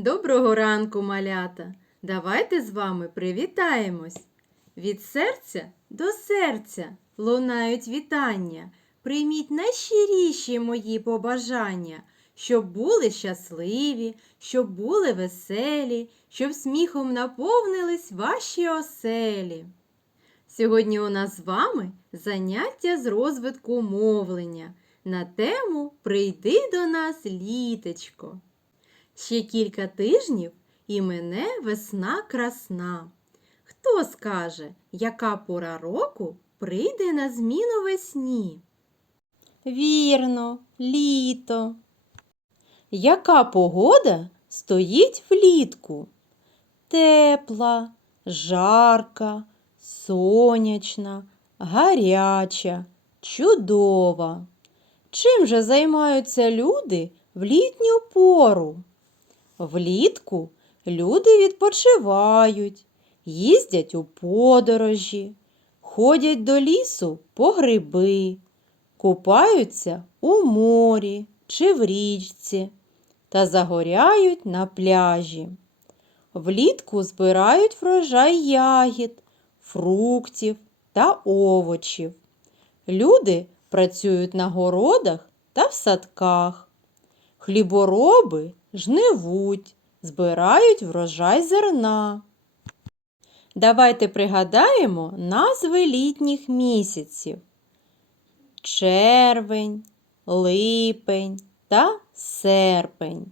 Доброго ранку, малята! Давайте з вами привітаємось. Від серця до серця лунають вітання. Прийміть найщиріші мої побажання, щоб були щасливі, щоб були веселі, щоб сміхом наповнились ваші оселі. Сьогодні у нас з вами заняття з розвитку мовлення на тему Прийди до нас, літечко. Ще кілька тижнів і мене весна красна. Хто скаже, яка пора року прийде на зміну весні? Вірно, літо. Яка погода стоїть влітку? Тепла, жарка, сонячна, гаряча, чудова. Чим же займаються люди в літню пору? Влітку люди відпочивають, їздять у подорожі, ходять до лісу по гриби, купаються у морі чи в річці та загоряють на пляжі. Влітку збирають врожай ягід, фруктів та овочів. Люди працюють на городах та в садках. Хлібороби жнивуть, збирають врожай зерна. Давайте пригадаємо назви літніх місяців: червень, липень та серпень.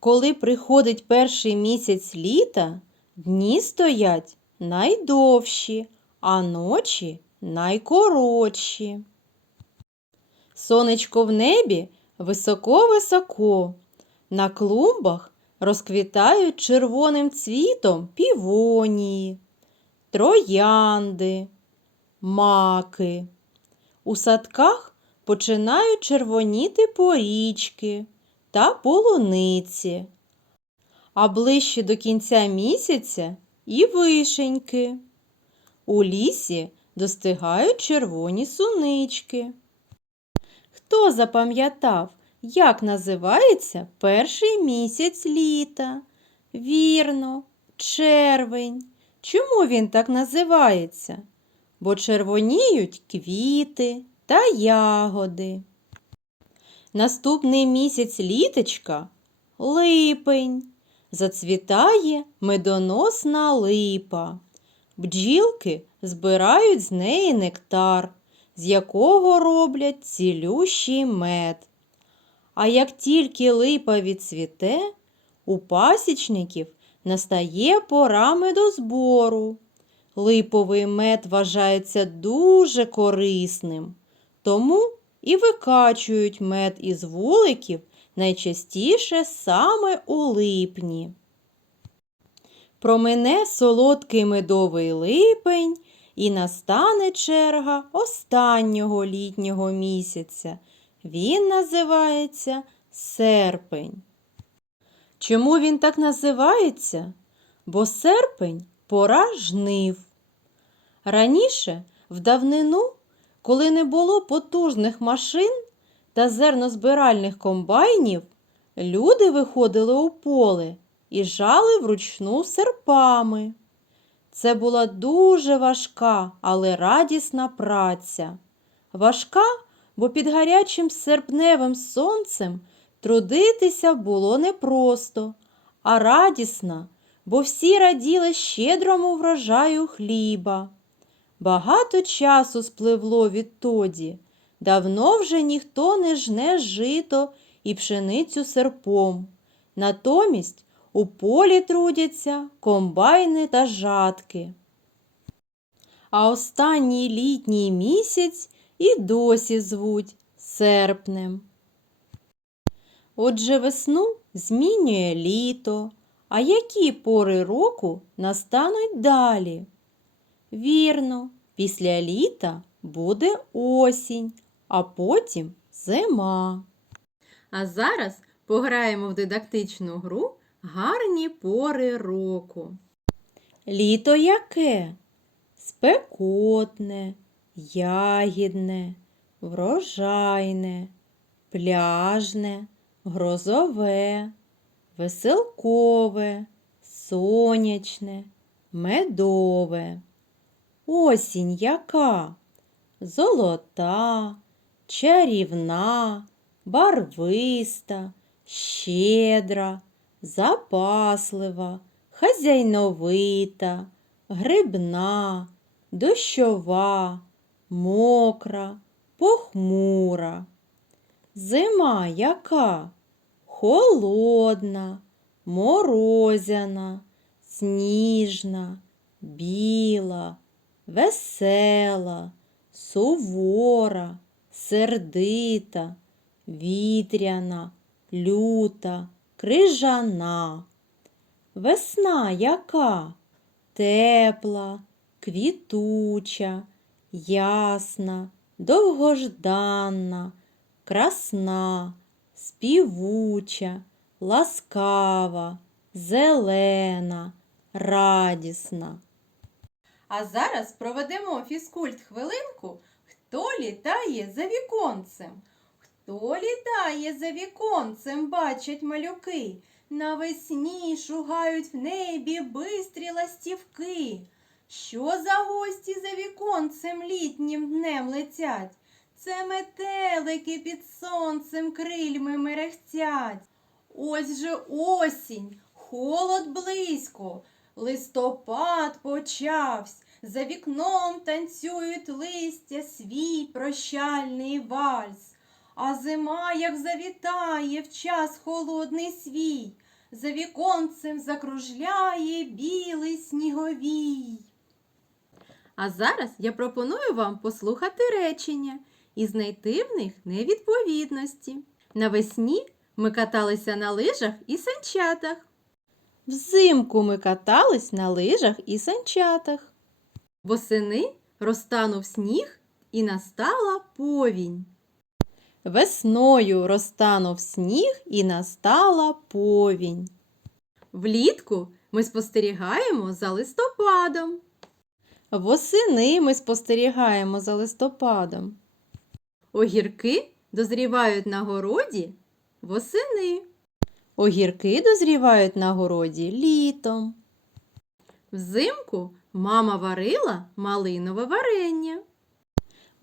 Коли приходить перший місяць літа, дні стоять найдовші, а ночі найкоротші. Сонечко в небі високо-високо. На клумбах розквітають червоним цвітом півонії, троянди, маки. У садках починають червоніти порічки та полуниці, а ближче до кінця місяця і вишеньки. У лісі достигають червоні сунички. Хто запам'ятав, як називається перший місяць літа? Вірно, червень. Чому він так називається? Бо червоніють квіти та ягоди. Наступний місяць літочка липень. Зацвітає медоносна липа. Бджілки збирають з неї нектар, з якого роблять цілющий мед. А як тільки липа відцвіте, у пасічників настає пора медозбору. Липовий мед вважається дуже корисним, тому і викачують мед із вуликів найчастіше саме у липні. Промине солодкий медовий липень, і настане черга останнього літнього місяця. Він називається серпень. Чому він так називається? Бо серпень пора жнив. Раніше, в давнину, коли не було потужних машин та зернозбиральних комбайнів, люди виходили у поле і жали вручну серпами. Це була дуже важка, але радісна праця. Важка, бо під гарячим серпневим сонцем трудитися було непросто, а радісна, бо всі раділи щедрому врожаю хліба. Багато часу спливло відтоді. Давно вже ніхто не жне жито і пшеницю серпом. Натомість у полі трудяться комбайни та жатки. А останній літній місяць і досі звуть серпнем. Отже, весну змінює літо, а які пори року настануть далі? Вірно, після літа буде осінь, а потім зима. А зараз пограємо в дидактичну гру гарні пори року. Літо яке? Спекотне, ягідне, врожайне, пляжне, грозове, веселкове, сонячне, медове. Осінь яка? Золота, чарівна, барвиста, щедра, запаслива, хазяйновита, грибна, дощова, мокра, похмура. Зима яка? Холодна, морозяна, сніжна, біла, весела, сувора, сердита, вітряна, люта, крижана. Весна яка? Тепла, квітуча, ясна, довгожданна, красна, співуча, ласкава, зелена, радісна. А зараз проведемо фізкульт хвилинку. Хто літає за віконцем? Хто літає за віконцем, бачать малюки? Навесні шугають в небі бистрі ластівки. Що за гості за віконцем літнім днем летять? Це метелики під сонцем крильми мерехтять. Ось же осінь, холод близько, листопад почавсь, за вікном танцюють листя свій прощальний вальс. А зима, як завітає в час холодний свій, за віконцем закружляє білий сніговій. А зараз я пропоную вам послухати речення і знайти в них невідповідності. Навесні ми каталися на лижах і санчатах. Взимку ми катались на лижах і санчатах. Восени розтанув сніг і настала повінь. Весною розтанув сніг і настала повінь. Влітку ми спостерігаємо за листопадом. Восени ми спостерігаємо за листопадом. Огірки дозрівають на городі восени. Огірки дозрівають на городі літом. Взимку мама варила малинове варення.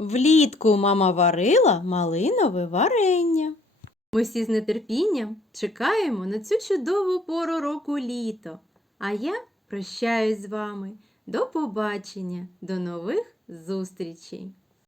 Влітку мама варила малинове варення. Ми всі з нетерпінням чекаємо на цю чудову пору року літо. А я прощаюсь з вами. До побачення, до нових зустрічей!